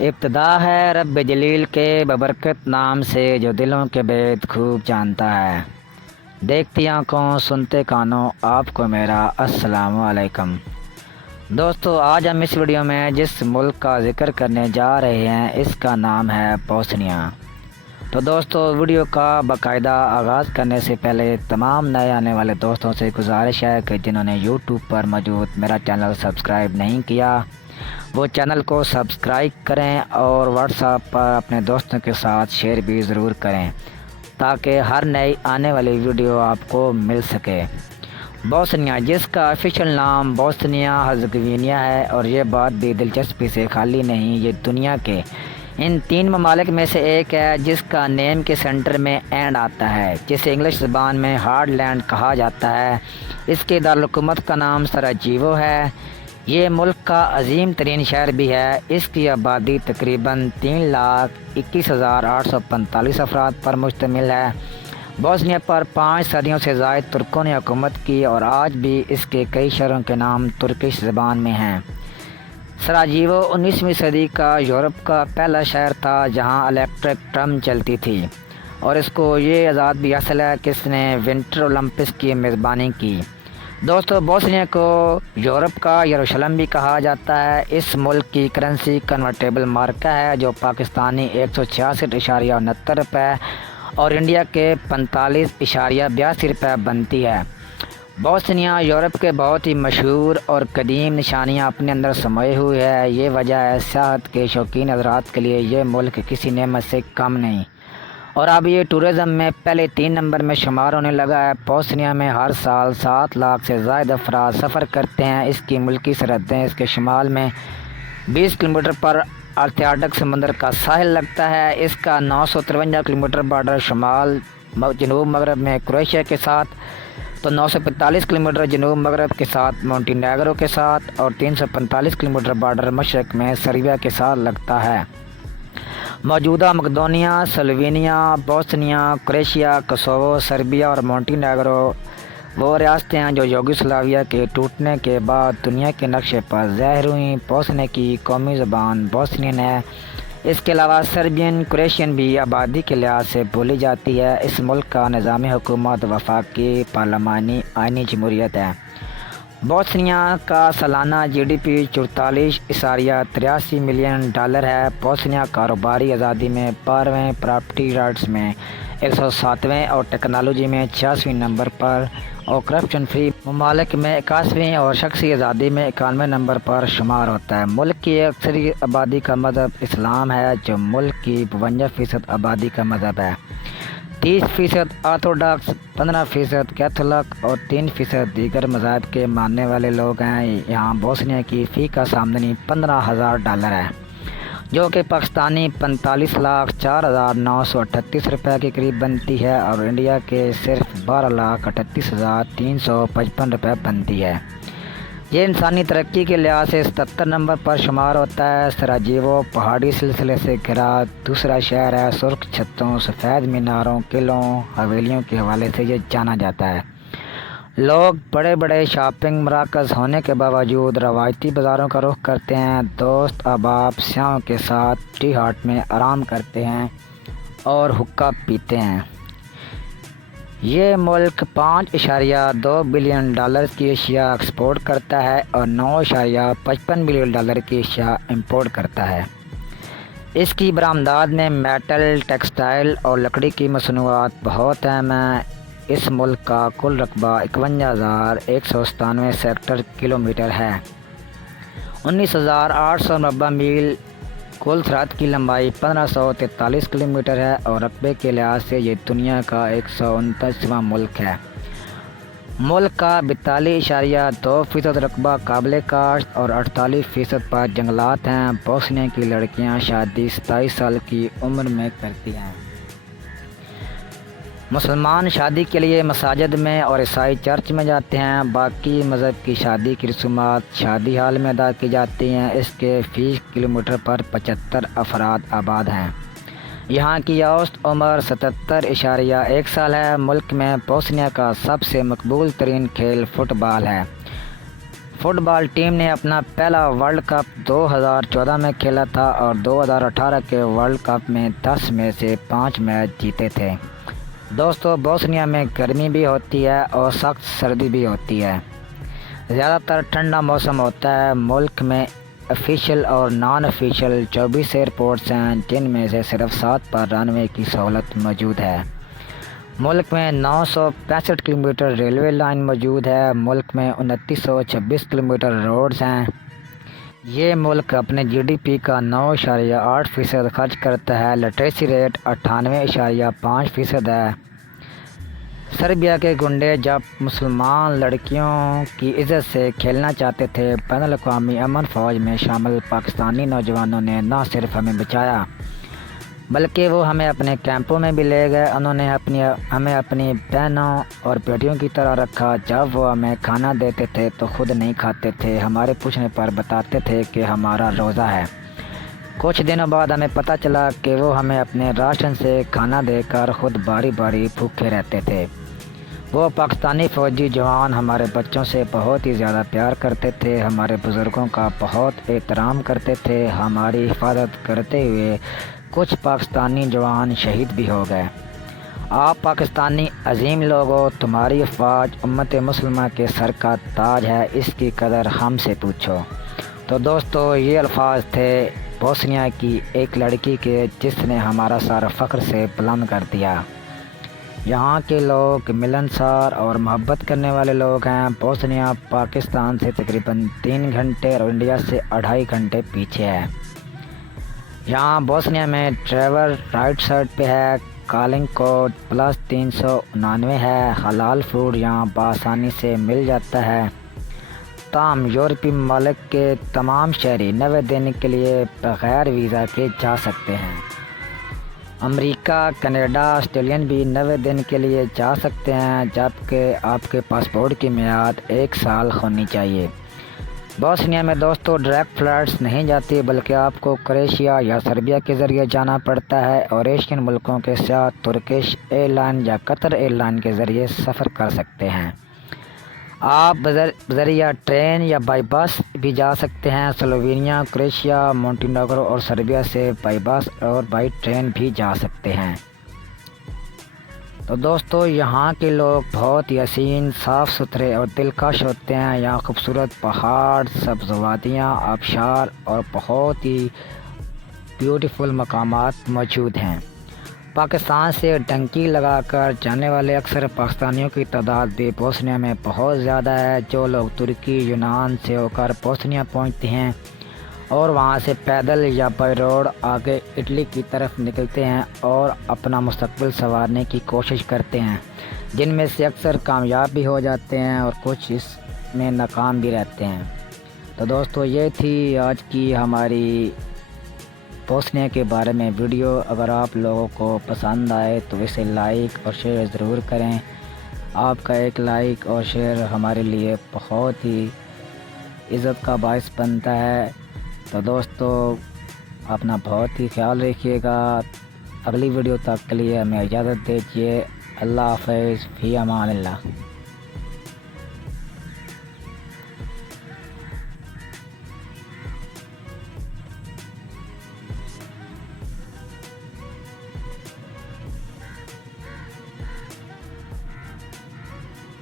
ابتدا ہے رب جلیل کے ببرکت نام سے جو دلوں کے بیت خوب جانتا ہے۔ دیکھتی آنکھوں سنتے کانوں آپ کو میرا السلام علیکم۔ دوستو آج ہم اس ویڈیو میں جس ملک کا ذکر کرنے جا رہے ہیں اس کا نام ہے بوسنیا۔ تو دوستو ویڈیو کا باقاعدہ آغاز کرنے سے پہلے تمام نئے آنے والے دوستوں سے گزارش ہے کہ جنہوں نے یوٹیوب پر موجود میرا چینل سبسکرائب نہیں کیا وہ چینل کو سبسکرائب کریں اور واٹس ایپ پر اپنے دوستوں کے ساتھ شیئر بھی ضرور کریں تاکہ ہر نئی آنے والی ویڈیو آپ کو مل سکے۔ بوسنیا جس کا آفیشیل نام بوسنیا ہرزیگوینیا ہے، اور یہ بات بھی دلچسپی سے خالی نہیں، یہ دنیا کے ان 3 ممالک میں سے ایک ہے جس کا نیم کے سینٹر میں اینڈ آتا ہے، جسے انگلش زبان میں ہارڈ لینڈ کہا جاتا ہے۔ اس کے دارالحکومت کا نام سراجیوو ہے۔ یہ ملک کا عظیم ترین شہر بھی ہے۔ اس کی آبادی تقریباً 3,21,845 افراد پر مشتمل ہے۔ بوسنیا پر 5 صدیوں سے زائد ترکوں نے حکومت کی اور آج بھی اس کے کئی شہروں کے نام ترکش زبان میں ہیں۔ سراجیوو 19ویں صدی کا یورپ کا پہلا شہر تھا جہاں الیکٹرک ٹرم چلتی تھی، اور اس کو یہ اعزاز بھی حاصل ہے کہ اس نے ونٹر اولمپکس کی میزبانی کی۔ دوستو بوسنیا کو یورپ کا یروشلم بھی کہا جاتا ہے۔ اس ملک کی کرنسی کنورٹیبل مارکہ ہے جو پاکستانی 166.69 روپے اور انڈیا کے 45.82 روپے بنتی ہے۔ بوسنیا یورپ کے بہت ہی مشہور اور قدیم نشانیاں اپنے اندر سموئے ہوئے ہے۔ یہ وجہ ہے سیاحت کے شوقین حضرات کے لیے یہ ملک کسی نعمت سے کم نہیں، اور اب یہ ٹورزم میں پہلے 3 نمبر میں شمار ہونے لگا ہے۔ بوسنیا میں ہر سال 7 لاکھ سے زائد افراد سفر کرتے ہیں۔ اس کی ملکی سرحدیں اس کے شمال میں 20 کلومیٹر پر آرکٹک سمندر کا ساحل لگتا ہے۔ اس کا 953 کلومیٹر بارڈر شمال جنوب مغرب میں کروشیا کے ساتھ، تو 945 کلومیٹر جنوب مغرب کے ساتھ مونٹینیگرو کے ساتھ، اور 345 کلومیٹر بارڈر مشرق میں سربیا کے ساتھ لگتا ہے۔ موجودہ مقدونیہ، سلووینیا، بوسنیا، کروشیا، کوسوو، سربیا اور مونٹینیگرو وہ ریاستیں ہیں جو یوگوسلاویہ کے ٹوٹنے کے بعد دنیا کے نقشے پر ظاہر ہوئیں۔ بوسنیا کی قومی زبان بوسنین ہے۔ اس کے علاوہ سربین، کروشین بھی آبادی کے لحاظ سے بولی جاتی ہے۔ اس ملک کا نظام حکومت وفاقی پارلیمانی آئینی جمہوریت ہے۔ بوسنیا کا سالانہ GDP 44.83 ملین ڈالر ہے۔ بوسنیا کاروباری آزادی میں 12ویں، پراپرٹی رائٹس میں 107ویں اور ٹیکنالوجی میں 86ویں نمبر پر، اور کرپشن فری ممالک میں 81ویں اور شخصی آزادی میں 91ویں نمبر پر شمار ہوتا ہے۔ ملک کی اکثری آبادی کا مذہب اسلام ہے جو ملک کی 52% آبادی کا مذہب ہے۔ 30% آرتھوڈاکس، 15% کیتھولک اور 3% دیگر مذاہب کے ماننے والے لوگ ہیں۔ یہاں بوسنیا کی فی کس آمدنی $15,000 ہے، جو کہ پاکستانی 45,04,938 روپے کے قریب بنتی ہے، اور انڈیا کے صرف 12,38,355 روپے بنتی ہے۔ یہ انسانی ترقی کے لحاظ سے 77 نمبر پر شمار ہوتا ہے۔ سراجیوو پہاڑی سلسلے سے گھرا دوسرا شہر ہے۔ سرخ چھتوں، سفید میناروں، قلعوں، حویلیوں کے حوالے سے یہ جانا جاتا ہے۔ لوگ بڑے بڑے شاپنگ مراکز ہونے کے باوجود روایتی بازاروں کا رخ کرتے ہیں۔ دوست احباب سیاحوں کے ساتھ ٹی ہاٹ میں آرام کرتے ہیں اور حقہ پیتے ہیں۔ یہ ملک 5.2 بلین ڈالر کی اشیاء ایکسپورٹ کرتا ہے اور 9.55 بلین ڈالر کی اشیاء امپورٹ کرتا ہے۔ اس کی برآمدات میں میٹل، ٹیکسٹائل اور لکڑی کی مصنوعات بہت اہم ہیں۔ اس ملک کا کل رقبہ 51,197 سیکٹر کلومیٹر ہے، 19,800 مربع میل۔ کل سرحد کی لمبائی 1,543 کلومیٹر ہے، اور رقبے کے لحاظ سے یہ دنیا کا 129واں ملک ہے۔ ملک کا 42.2% رقبہ قابل کاشت اور 48% پر جنگلات ہیں۔ بوسنیا کی لڑکیاں شادی 27 سال کی عمر میں کرتی ہیں۔ مسلمان شادی کے لیے مساجد میں اور عیسائی چرچ میں جاتے ہیں۔ باقی مذہب کی شادی کی رسومات شادی ہال میں ادا کی جاتی ہیں۔ اس کے فی کلومیٹر پر 75 افراد آباد ہیں۔ یہاں کی اوسط عمر 77.1 سال ہے۔ ملک میں بوسنیا کا سب سے مقبول ترین کھیل فٹ بال ہے۔ فٹ بال ٹیم نے اپنا پہلا ورلڈ کپ 2014 میں کھیلا تھا اور 2018 کے ورلڈ کپ میں 10 میں سے 5 میچ جیتے تھے۔ دوستو، بوسنیا میں گرمی بھی ہوتی ہے اور سخت سردی بھی ہوتی ہے۔ زیادہ تر ٹھنڈا موسم ہوتا ہے۔ ملک میں آفیشیل اور نان آفیشیل 24 ایئرپورٹس ہیں، جن میں سے صرف 7 پر رن وے کی سہولت موجود ہے۔ ملک میں 965 کلومیٹر ریلوے لائن موجود ہے۔ ملک میں 2926 کلومیٹر روڈز ہیں۔ یہ ملک اپنے جی ڈی پی کا 9.8% خرچ کرتا ہے۔ لٹریسی ریٹ 98.5% ہے۔ سربیا کے گنڈے جب مسلمان لڑکیوں کی عزت سے کھیلنا چاہتے تھے، بین الاقوامی امن فوج میں شامل پاکستانی نوجوانوں نے نہ صرف ہمیں بچایا بلکہ وہ ہمیں اپنے کیمپوں میں بھی لے گئے۔ انہوں نے ہمیں اپنی بہنوں اور بیٹیوں کی طرح رکھا۔ جب وہ ہمیں کھانا دیتے تھے تو خود نہیں کھاتے تھے، ہمارے پوچھنے پر بتاتے تھے کہ ہمارا روزہ ہے۔ کچھ دنوں بعد ہمیں پتہ چلا کہ وہ ہمیں اپنے راشن سے کھانا دے کر خود باری باری بھوکے رہتے تھے۔ وہ پاکستانی فوجی جوان ہمارے بچوں سے بہت ہی زیادہ پیار کرتے تھے، ہمارے بزرگوں کا بہت احترام کرتے تھے۔ ہماری حفاظت کرتے ہوئے کچھ پاکستانی جوان شہید بھی ہو گئے۔ آپ پاکستانی عظیم لوگوں، تمہاری افواج امت مسلمہ کے سر کا تاج ہے، اس کی قدر ہم سے پوچھو۔ تو دوستو، یہ الفاظ تھے بوسنیا کی ایک لڑکی کے، جس نے ہمارا سر فخر سے بلند کر دیا۔ یہاں کے لوگ ملنسار اور محبت کرنے والے لوگ ہیں۔ بوسنیا پاکستان سے تقریباً 3 گھنٹے اور انڈیا سے 2.5 گھنٹے پیچھے ہے۔ یہاں بوسنیا میں ڈرائیور رائٹ سائڈ پہ ہے۔ کالنگ کوڈ +399 ہے۔ حلال فوڈ یہاں بآسانی سے مل جاتا ہے۔ تاہم یورپی ممالک کے تمام شہری 90 دن کے لیے بغیر ویزا کے جا سکتے ہیں۔ امریکہ، کینیڈا، آسٹریلین بھی 90 دن کے لیے جا سکتے ہیں، جبکہ آپ کے پاسپورٹ کی میعاد 1 سال ہونی چاہیے۔ بوسنیا میں دوستو ڈائریکٹ فلائٹس نہیں جاتی، بلکہ آپ کو کروشیا یا سربیا کے ذریعے جانا پڑتا ہے، اور ایشین ملکوں کے سیاح ترکش ایئر لائن یا قطر ایئر لائن کے ذریعے سفر کر سکتے ہیں۔ آپ بذریعہ ٹرین یا بائی بس بھی جا سکتے ہیں۔ سلووینیا، کروشیا، مونٹینیگرو اور سربیا سے بائی بس اور بائی ٹرین بھی جا سکتے ہیں۔ تو دوستو، یہاں کے لوگ بہت ہی حسین، صاف ستھرے اور دلکش ہوتے ہیں۔ یہاں خوبصورت پہاڑ، سبز وادیاں، آبشار اور بہت ہی بیوٹیفل مقامات موجود ہیں۔ پاکستان سے ڈنکی لگا کر جانے والے اکثر پاکستانیوں کی تعداد بھی بوسنیا میں بہت زیادہ ہے۔ جو لوگ ترکی، یونان سے ہو کر بوسنیا پہنچتے ہیں اور وہاں سے پیدل یا بائی روڈ آگے اٹلی کی طرف نکلتے ہیں اور اپنا مستقبل سنوارنے کی کوشش کرتے ہیں، جن میں سے اکثر کامیاب بھی ہو جاتے ہیں اور کچھ اس میں ناکام بھی رہتے ہیں۔ تو دوستو، یہ تھی آج کی ہماری بوسنیا کے بارے میں ویڈیو۔ اگر آپ لوگوں کو پسند آئے تو اسے لائک اور شیئر ضرور کریں۔ آپ کا ایک لائک اور شیئر ہمارے لیے بہت ہی عزت کا باعث بنتا ہے۔ تو دوستو، اپنا بہت ہی خیال رکھیے گا۔ اگلی ویڈیو تک کے لیے ہمیں اجازت دیجیے۔ اللہ حافظ، فی امان اللہ۔